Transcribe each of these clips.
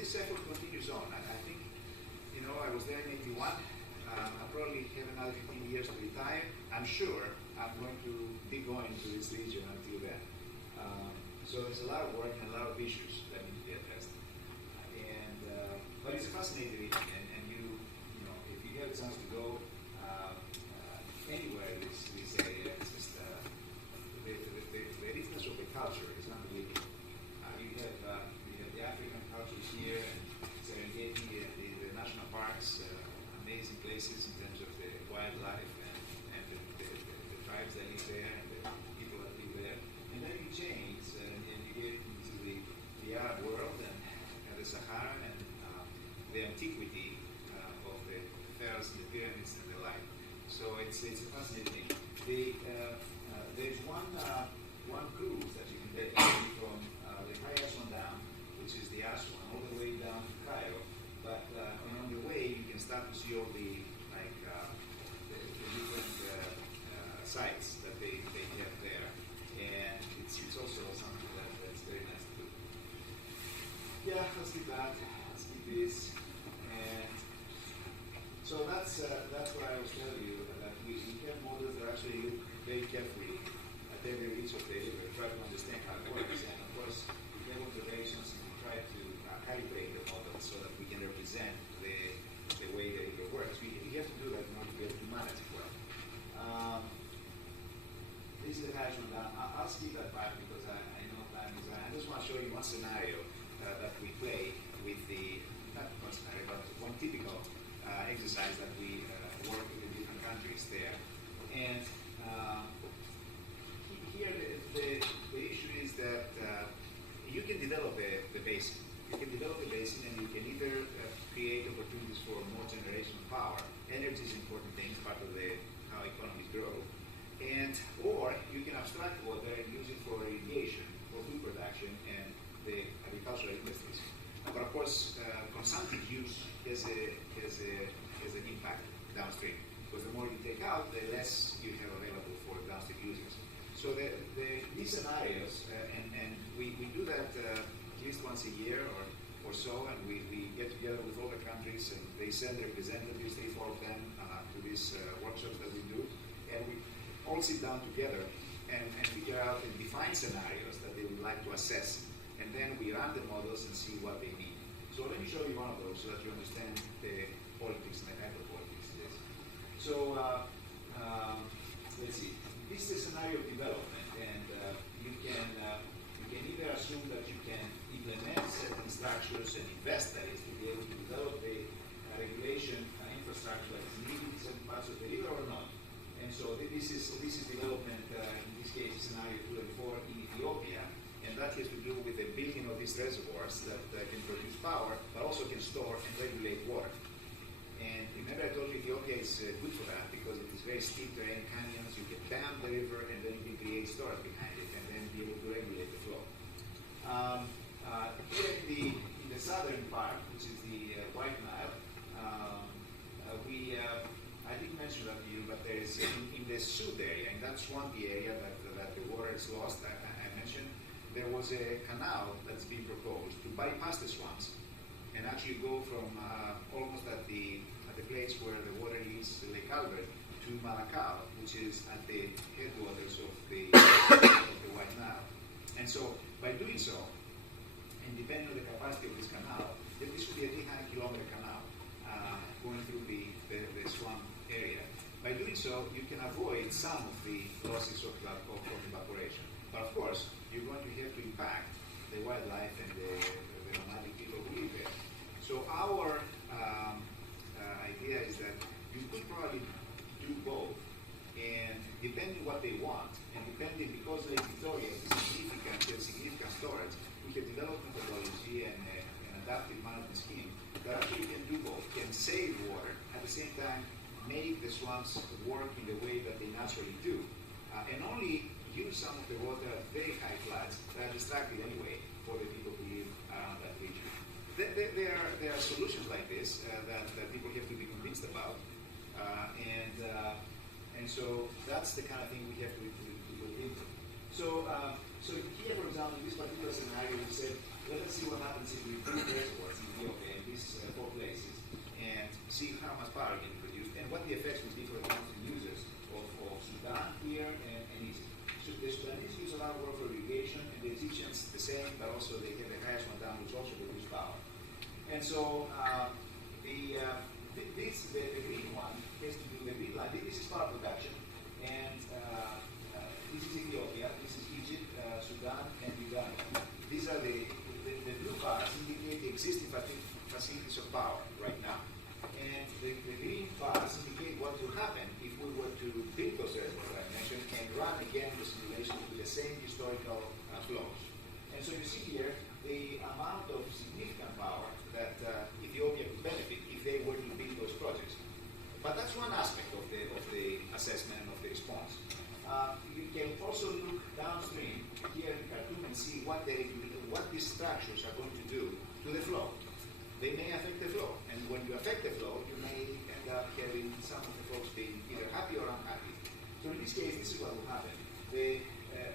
this effort continues on. I think, I was there in 81. I'll probably have another 15 years to retire. I'm sure I'm going to be going to this region until then. So there's a lot of work and a lot of issues that need to be addressed. But it's a fascinating region, and if you have a chance to go anywhere in this area, it's just the richness of the culture is unbelievable. You have the African cultures here, and Serengeti, the national parks, amazing places in terms of the wildlife and the tribes that live there and the people that live there. And then you change and you get into the Arab world and the Sahara and the antiquity of the pharaohs and the pyramids and the like. So it's a fascinating thing. There's one cruise that you can take from the High Aswan Dam, which is the Aswan, all the way down to Cairo. But and on the way, you can start to see all the different sites that they have there, and it's also something that's very nice to do. Yeah, let's keep that. Let's keep this. And so that's what I was telling you, that we have models that actually look very carefully at every reach of the river, try to understand how it works, and of course we have observations and we try to calibrate the model so that we can represent the way the river works. We have to do that in order to be able to manage it well. This is the Hajj Dam. I'll skip that part because I know time is. I just want to show you one scenario that we play with not one scenario, but one typical exercise that we work with in different countries there. And here the issue is that you can develop the basin. You can develop the basin and you can either create opportunities for more generation of power. Energy is an important thing, it's part of how economies grow. Or you can abstract water and use it for irrigation, for food production, and the agricultural industries. But of course, consumptive use has an impact downstream, because the more you take out, the less you have available for downstream users. So these scenarios, and we do that at least once a year or so, and we get together with other countries, and they send representatives, 3-4 of them, to these workshops that we do, and we all sit down together and figure out and define scenarios that they would like to assess, and then we run the models and see what they need. So let me show you one of those so that you understand the politics and the type of politics it is. So let's see. This is a scenario of development, and you can either assume that you can implement certain structures and invest, that is, to be able to develop the regulation infrastructure that is needed in certain parts of the river or not. And so this is development, in this case, scenario 2 and 4 in Ethiopia, and that has to do with the building of these reservoirs that can produce power, but also can store and regulate water. And remember I told you Ethiopia is good for that because it is very steep terrain, canyons, you can dam the river and then you can create storage behind it and then be able to regulate the flow. Here in the southern part, which is the White Nile, I didn't mention that to you, but there is in the Sud area, in that swampy area that the water is lost, I mentioned, there was a canal that's been proposed to bypass the swamps and actually go from almost at the place where the water leaves Lake Albert to Malakal, which is at the headwaters of the White Nile. And so, by doing so, and depending on the capacity of this canal, this would be a 300-kilometer canal going through the swamp area. By doing so, you can avoid some of the losses of evaporation. But of course, you're going to have to impact the wildlife and the nomadic people who live there. So our idea is that you could probably do both, and depending what they want, and depending, because Lake Victoria is significant storage, we can develop methodology and an adaptive management scheme that actually can do both, can save water, at the same time make the swamps work in the way that they naturally do, and only use some of the water at very high floods that are destructive anyway for the people who live around that region. There are solutions like this that people have to be convinced about, and so that's the kind of thing we have to look into. So here, for example, in this particular scenario, we said, let us see what happens if we build reservoirs in And so the green one has to do the green line. This is power production, and this is Ethiopia, this is Egypt, Sudan, and Uganda. These are the blue bars indicate the existing facilities of power right now. And the green bars indicate what will happen if we were to build those reservoirs I mentioned and run again the simulation with the same historical flows. And so you see here the amount of significant power that Ethiopia could benefit if they were to build those projects. But that's one aspect of the assessment of the response. You can also look downstream here in Khartoum and see what these structures are going to do to the flow. They may affect the flow, and when you affect the flow, you may end up having some of the folks being either happy or unhappy. So in this case, this is what will happen. The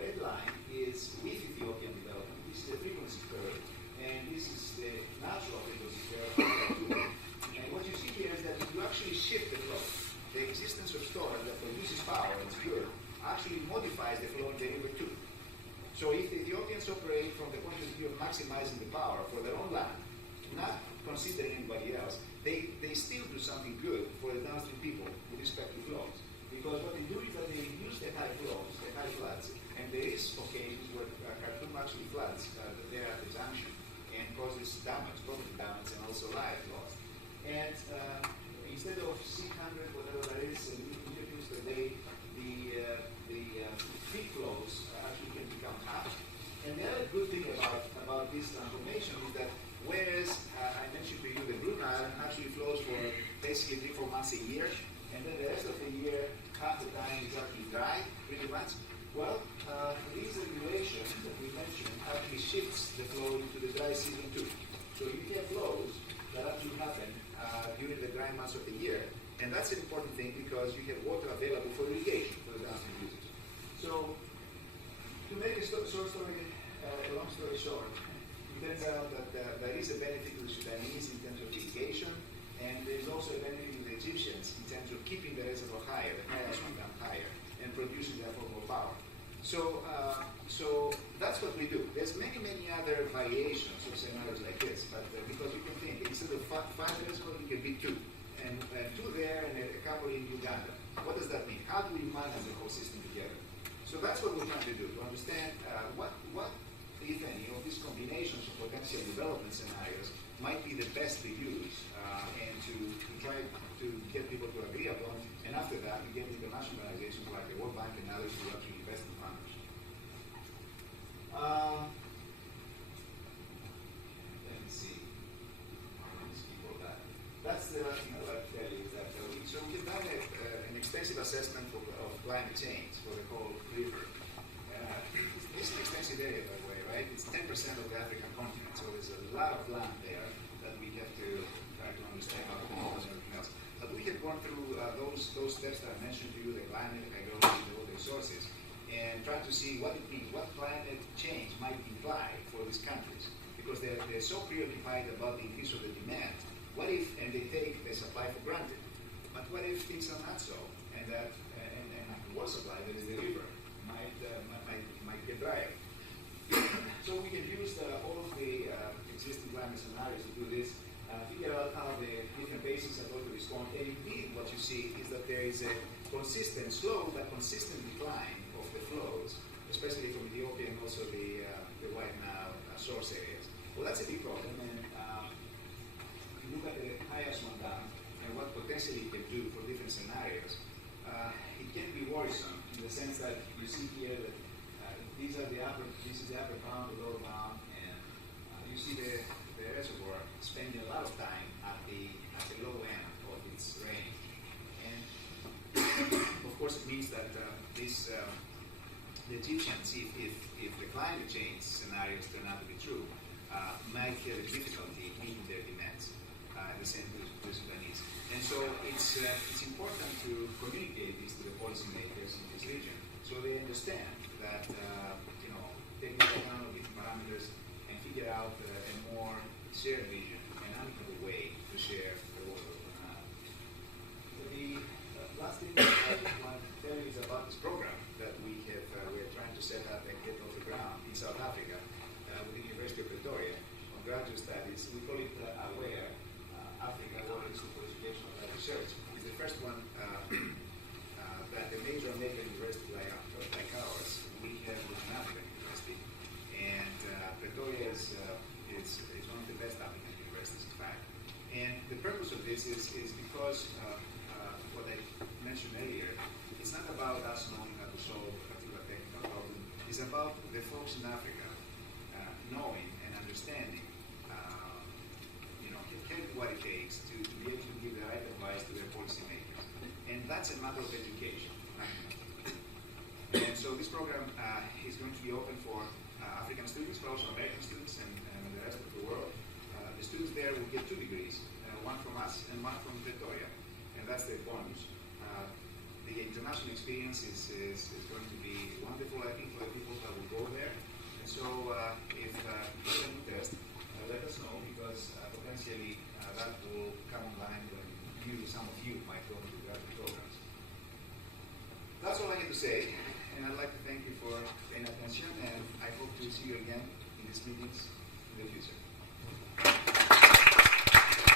red line is with Ethiopian development. This is the frequency curve, and this is the natural frequency curve of Khartoum. And what you see here is that if you actually shift the flow, the existence of storage that produces power and is pure actually modifies the flow in the river too. So if the Ethiopians operate from the point of view of maximizing the power for their own land, not considering anybody else, they still do something good for the downstream people with respect to flows. Because what they do is that they reduce the high flows, the high floods, and there is occasions where Khartoum actually floods there at the junction and causes damage, property damage, and also life loss. And instead of 600, whatever that is, millimeters per day, the peak flows actually can become half. And the other good thing about this transformation is that whereas I mentioned to you the Blue Nile actually flows for basically 3-4 months a year, and then the rest of the year, half the time is actually dry, pretty much. Well, this regulation that we mentioned actually shifts the flow into the dry season too. So you get flows that actually happen during the dry months of the year, and that's an important thing because you have water available for irrigation for the downstream users. So to make a long story short, it turns out that there is a benefit to the Sudanese in terms of irrigation, and there is also a benefit to the Egyptians in terms of keeping the reservoir higher, the Nile dam higher, and producing therefore more power. So that's what we do. There's many other variations of scenarios like this, but because you can think instead of 5 reservoirs, you can be 2, and 2 there and a couple in Uganda. What does that mean? How do we manage the whole system together? So that's what we're trying to do, to understand what if any, of these combinations of potential development scenarios might be the best to use and to try to get people to agree upon, and after that, we get international organizations like the World Bank and others to actually invest in funders. Let me see. Let me skip all that. That's the last thing I'd like to tell you is that we've done an extensive assessment of climate change for the whole river. It's an extensive area, by the way, right? It's 10% of the African continent, so there's a lot of land there that we have to try to understand how to compose and everything else. But we have gone through those steps that I mentioned to you, the climate, hydrology, all the resources, and trying to see what it means, what climate change might imply for these countries, because they're so preoccupied about the increase of the demand. What if, and they take the supply for granted, but what if things are not so, and that and water supply, that is the river, might get drier. So we can use all of the existing climate scenarios to do this, figure out how the different basins are going to respond. And indeed, what you see is that there is a consistent, slow but consistent decline of the flows, especially from Ethiopia and also the White Nile source areas. Well, that's a big problem. And if you look at the Aris Dam and what potentially it can do for different scenarios, it can be worrisome in the sense that you see here that this is the upper bound, the lower bound, and you see the reservoir spending a lot of time at the low end of its range. And of course it means that the Egyptians, if the climate change scenarios turn out to be true, might have difficulty meeting their demands, the same with the Sudanese. And so it's important to communicate this to the policymakers in this region so they understand that take into account of different parameters and figure out a more shared vision, an amicable way to share the water. The last thing I want to tell you is about this program that we're trying to set up and get off the ground in South Africa with the University of Pretoria on undergraduate studies. We call it AWARE, Africa Awareness for Educational Research. It's the first one that a major American university like ours, we have with an African university. And Pretoria is one of the best African universities, in fact. And the purpose of this is because what I mentioned earlier, it's not about us knowing how to solve a particular technical problem. It's about the folks in Africa knowing and understanding, what it takes to be able to give the right advice to their policymakers. And that's a matter of education. And so this program is going to be open for African students, but also American students and the rest of the world. The students there will get 2 degrees, one from us and one from Pretoria. And that's the bonus. The international experience is going to be wonderful, I think, for the people that will go there. And so if you have an interest, let us know, because potentially that will come online when some of you might go into graduate programs. That's all I need to say, and I'd like to thank you for paying attention, and I hope to see you again in these meetings in the future.